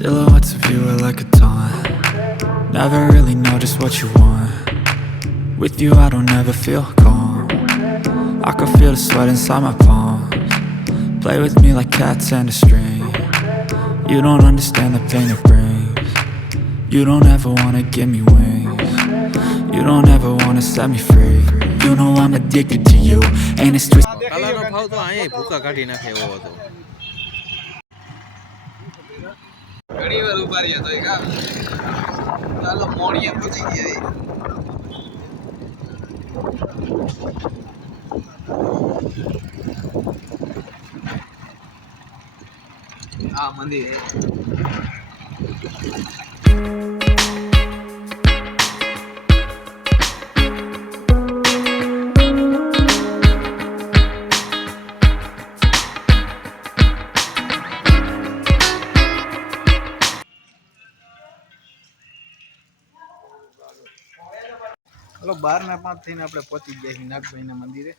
Silhouettes of you are like a taunt. Never really know just what you want. With you, I don't ever feel calm. I can feel the sweat inside my palms. Play with me like cats and a string. You don't understand the pain it brings. You don't ever wanna give me wings. You don't ever wanna set me free. You know I'm addicted to you, and it's twisted. કાલાનો ભાવ તો અહીંયા ભૂકા કાઢી નાખે એવો હતો ઘણી વાર ઊભા તો કા ચાલો મોડીએ પહોંચી ગયા આ મંદિર. હલો બાર ના પાંચ થઈને આપણે પહોંચી ગયા છીએ નાગભાઈના મંદિરે.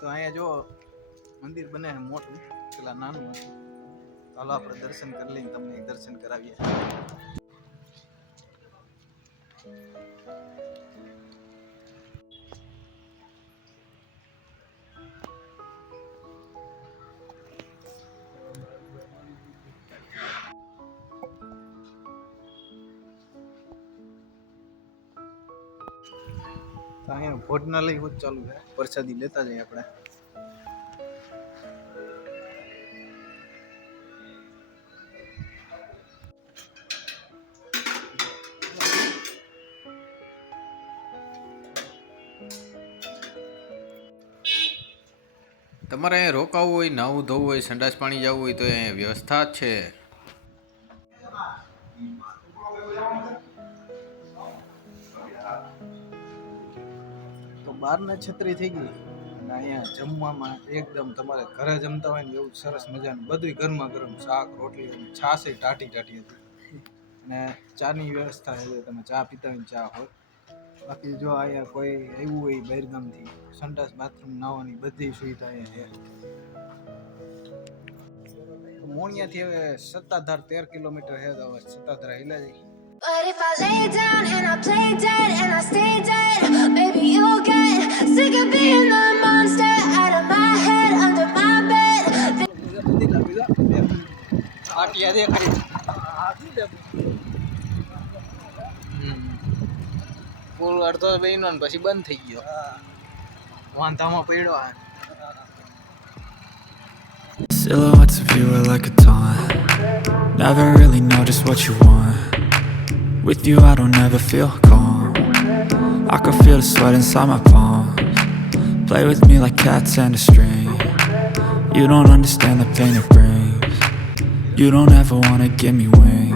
તો અહીંયા જો મંદિર બને મોટું પેલા નાનું હતું. ચાલો આપણે દર્શન કરી લઈને તમને દર્શન કરાવીએ. ભોજનાલય ચાલુ છે. પ્રસાદી લેતા જઈએ આપણે. તમારે અહીંયા રોકાવું હોય નાવું ધોવું હોય, સંડાસ પાણી જવું હોય તો અહીંયા વ્યવસ્થા જ છે. તો બારને છત્રી થઈ ગઈ. અને અહીંયા જમવામાં એકદમ તમારે ઘરે જમતા હોય ને એવું સરસ મજાનું. બધું ગરમા ગરમ શાક, રોટલી અને છાશ ટાટી ટાટી હતી. અને ચાની વ્યવસ્થા છે, તમે ચા પીતા હોય ચા હોય. બાકી જો અહીંયા કોઈ આવ્યું હોય બહિરગામથી સંડાસ બાથરૂમ નાવાની બધી સુવિધા અહીંયા છે મોણિયાથી હવે સત્તાધાર તેર કિલોમીટર છે તો હવે સત્તાધાર હિલા જઈ But if I lay down and I play dead and I stay dead, maybe you'll get sick of being the monster out of my head, under my bed. પાટિયા દેખાડી પુલ અડધો બન્યો ને પછી બંધ થઈ ગયો વાંધામાં પડ્યો આ Silhouettes of you are like a taunt. Never really know just what you want. With you, I don't ever feel calm. I can feel the sweat inside my palms. Play with me like cats and a string. You don't understand the pain it brings. You don't ever wanna give me wings.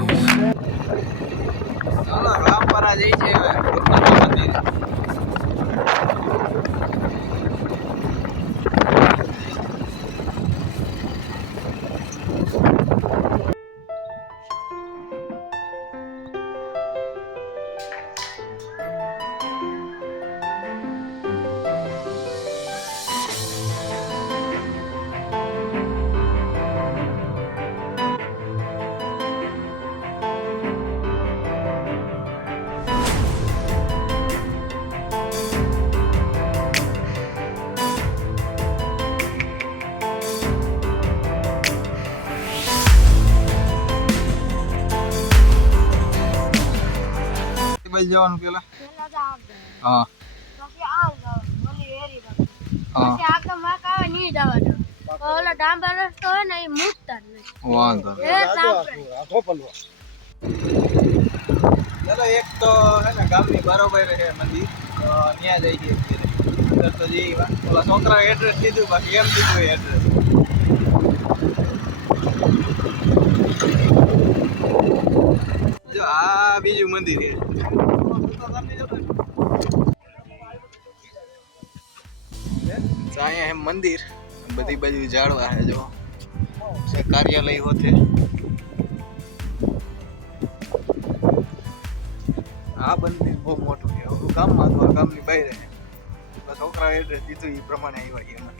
કઈ જવાનું પેલા? હા. ચાલો એક તો હે ને ગામની બરોબર છે મંદિર. ત્યાં જઈ ગઈ અંદર તો જઈ ઓલા છોકરાએ એડ્રેસ દીધું બાકી એમ દીધું એડ્રેસ જો આ બીજું મંદિર છે. અહીંયા એમ મંદિર, બધી બાજુ ઝાડવા છે જો છે કાર્યાલય હોતે. આ મંદિર બહુ મોટું છે. આખું ગામમાં તો આ ગામની બહાર છે. બસ છોકરા એડ્રેસ દીધું એ પ્રમાણે આવ્યા છે એમાં.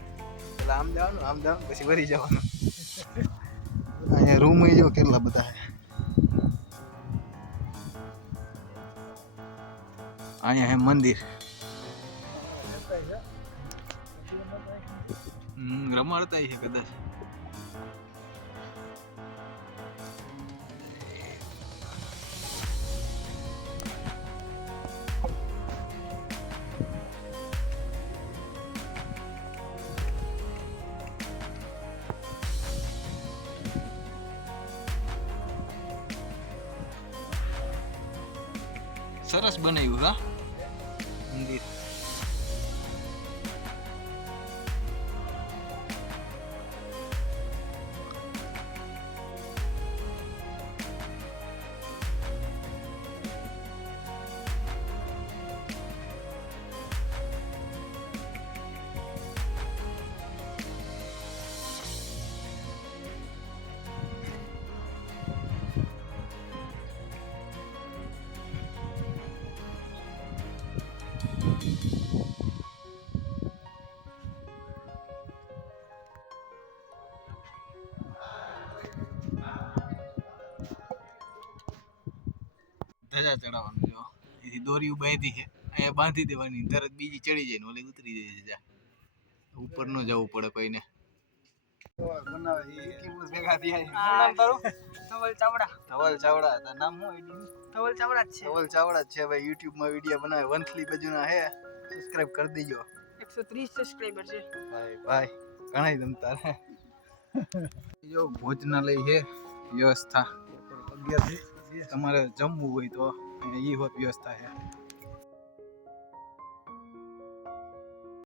પેલા આમ જવાનું આમ જવાનું, પછી વળી જવાનું. અહીંયા રૂમ જો કેટલા બધા છે. અહીંયા હે મંદિર. હમ રમાડતા છે કદાચ સરસ બનાવ્યું હા ધજા ચડાવવાનું જો. એથી દોરી બાંધી છે અહીંયા બાંધી દેવાની. તરત બીજી ચડી જાય ને ઓલી ઉતરી જાય ધજા ઉપર ન જવું પડે કોઈને. ધવલ ચાવડા. ધવલ ચાવડા નામ શું ધવલ ચાવડા જ છે. ધવલ ચાવડા જ છે ભાઈ યુટ્યુબમાં વીડિયો બનાવે. વંથલી બાજુના હે. સબસ્ક્રાઇબ કરી દેજો. એકસો ત્રીસ સબસ્ક્રાઈબર છે. ભાઈ ભાઈ ઘણાય રે જો ભોજનાલય છે વ્યવસ્થા. તમારે જમવું હોય તો એ વ્યવસ્થા છે.